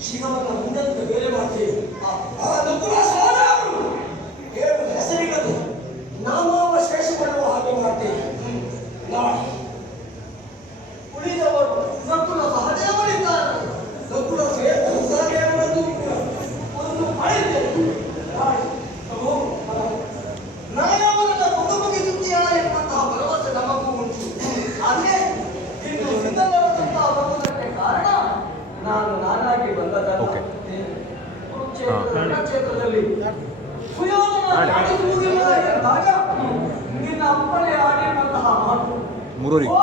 시간 만나 문제한테 매일 봤지. 아, 아. ಕ್ಷೇತ್ರದಲ್ಲಿ ಮಾಡಿಸುವುದಿಲ್ಲ ಎಂದಾಗ ಆಗಿರುವಂತಹ ಮಾತು. ಮೂರೂರಿಗೆ